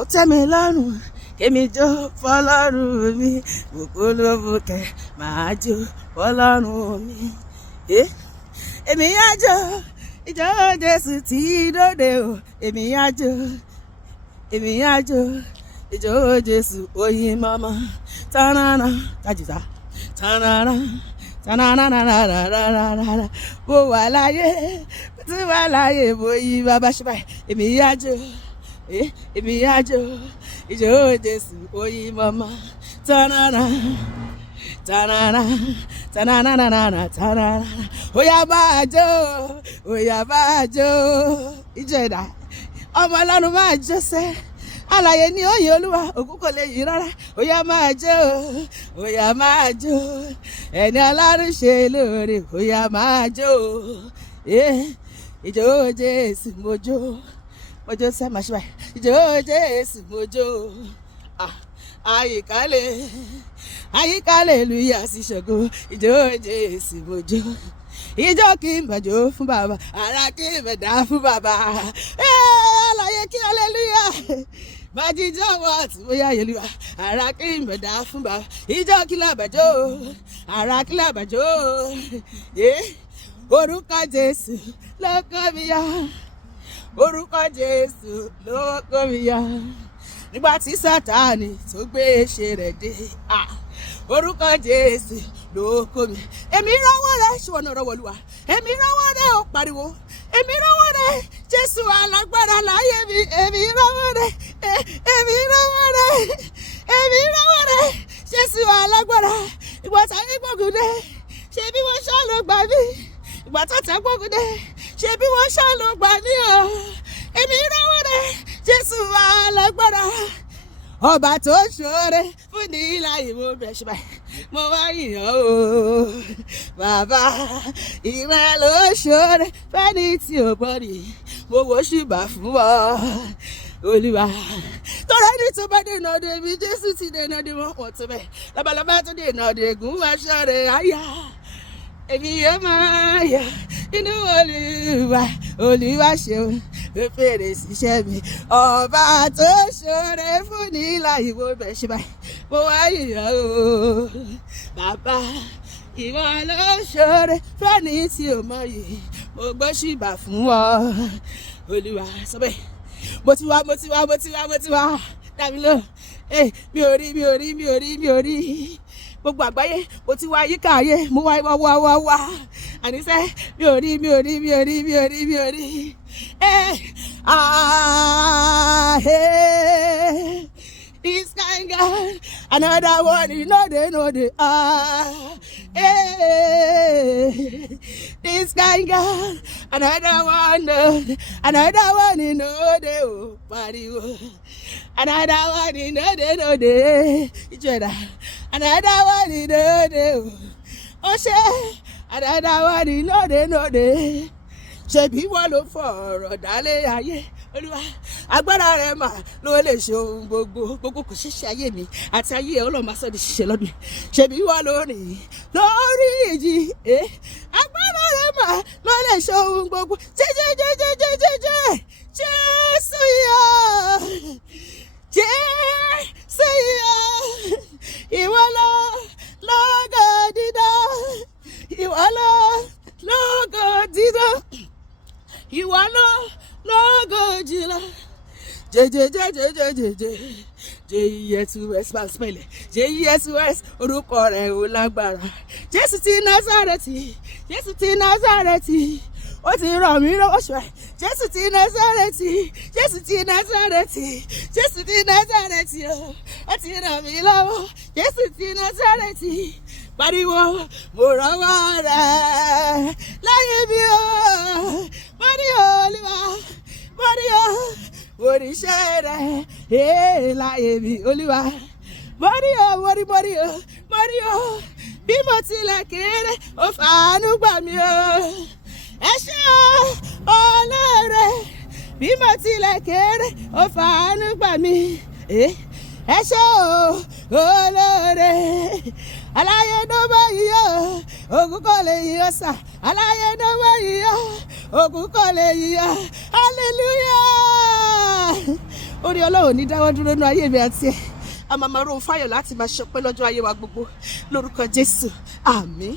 Otemi lorun, kemi jó fọ́lọ́run mi, gbogbo ló bùkẹ́, máa jó fọ́lọ́run mi. Èmi á jó, ìjó Jésù tí dòde o, èmi á jó, ìjó Jésù oyin mama, tanana, tajita, tanana. Tananana, bó wà láyé, tí wà láyé, bó yí bàbá ṣe báyìí, èmi á jó, ìjó Jésù oyin mama, tanana, óyá máa jó, ìjọ ẹ̀dá, ọmọ Ọlọ́run máa jó sẹ́. Àlàyé ni òye Olúwa, òkú kò lè yí rárá. Óyá máa jó, ẹni Ọlọ́run ṣe lóore. Óyá máa jó, ìjó Jésù mo jó sẹ́ máa ṣe báyìí. Ìjó Jésù mo jó, àyíkálẹ̀ lùyà sí ṣògo. Ìjó Jésù mo jó. Ìjọ kí n bàjó fún bàbá, ara kí n bẹ̀dá fún bàbá. Àlàyé kí hallelujah. Bàjíjọ́ wọ́ọ̀tì bóyá yẹlúwa, ara kí n bẹ̀dá fún bàbá. Ìjọ kí làbàjó, ara kí làbàjó. Orúkọ Jésù ló kó mi yọ, orúkọ Jésù ló kó mi yọ. Nígbà tí Sátánì tó gbé ṣe rẹ̀ dé, orúkọ Jésù ló kó mi. Èmi rọ́wọ́ rẹ̀ ṣùgbọ́n náà rọ́wọ́ Olúwa. Èmi rọ́wọ́ rẹ̀ ó pariwo. Èmi rọ́wọ́ rẹ̀ Jésù alágbára láyé mi. Èmi rọ́wọ́ rẹ̀ Jésù alágbára. Ìgbà tá ní gbógun dé, ṣé bí wọ́n ṣá ló gbà mí. Ìgbà tá tẹ̀ gbógun dé, ṣé bí wọ́n ṣá ló gbà mí o. Èmi rọ́wọ́ rẹ̀ Jésù alágbára. Ọba tó ṣoore fún ní láyé mo bẹ̀ ṣe báyìí, mo wá yìnyín o. Bàbá ìwọ ló ṣoore fẹ́ni tí ò bọ́ni, mo wò ṣùgbà fún ọ Olúwa. Tọ́lá ní tó bá dènà dé mi, Jésù ti dènà dé wọn pọ̀ tó bẹ́ẹ̀. Labalábá tó dènà dé gùn aṣọ rẹ̀ àyà. Èmi yóò máa yọ̀ nínú Olúwa ṣeun. Fèrè síṣẹ́ mi, ọba tó ṣoore fún ní láyé mo bẹ̀ ṣe báyìí, mo wá yìnyín o. Bàbá ìwọ ló ṣoore fẹ́ni tí ò mọ̀ yìí, mo gbọ́ ṣùgbà fún ọ Olúwa. Sọ bẹ́ẹ̀, mo ti wá dàbí lọ. Mi ò rí gbogbo àgbáyé, mo ti wá yíká ayé, mo wá àníṣe mi ò rí. This kind God, another one, you know they. This kind God, another one, you know they. Party, another one, you know they. Another one, you know they. Oh, say, another one, you know they. Ṣebí wọ́n ló fọ̀rọ̀ dálé ayé Olúwa, agbára rẹ̀ mà ló lè ṣe ohun gbogbo kò ṣeéṣe ayé mi àti ayé ẹ̀ Ọlọ́run máa sọ di ṣíṣe lọ́dún. Ṣebí wọ́n ló rìn lórí ìjì, agbára rẹ̀ mà ló lè ṣe ohun gbogbo. Jésù yọ, ìwọ lógo dídán, ìwọ lógo dídán. Ìwọ lógo jìlá. J-E-S-U-S máa spẹ̀lẹ̀. J-E-S-U-S orúkọ rẹ̀ ò lágbára. Jésù ti Násárẹ́tì, ó ti ràn mí lọ́wọ́ ṣùgbọ́n. Jésù ti Násárẹ́tì, ó ti ràn mí lọ́wọ́. Jésù ti Násárẹ́tì. Pariwo, mo rọ́wọ́ rẹ̀ láyé mi o. Mario Olúwa, oríṣẹ́ rẹ̀ láyé mi Olúwa. Mario, bí mo tilẹ̀ kéré, ó fàánú gbà mí o. Ẹ ṣé olóore, bí mo tilẹ̀ kéré, ó fàánú gbà mí. Ẹ ṣé olóore. Aláyé ló bá yíyọ, ògùn kò lè yíyọ sà. Aláyé ló bá yíyọ, ògùn kò lè yíyọ. Hallelujah. orí Ọlọ́run ní dáwọ́ dúró nínú ayé mi àti ẹ̀ a máa ro fáyọ̀ láti máa ṣọpẹ́ lọ́jọ́ ayé wa gbogbo lórúkọ Jésù àmín.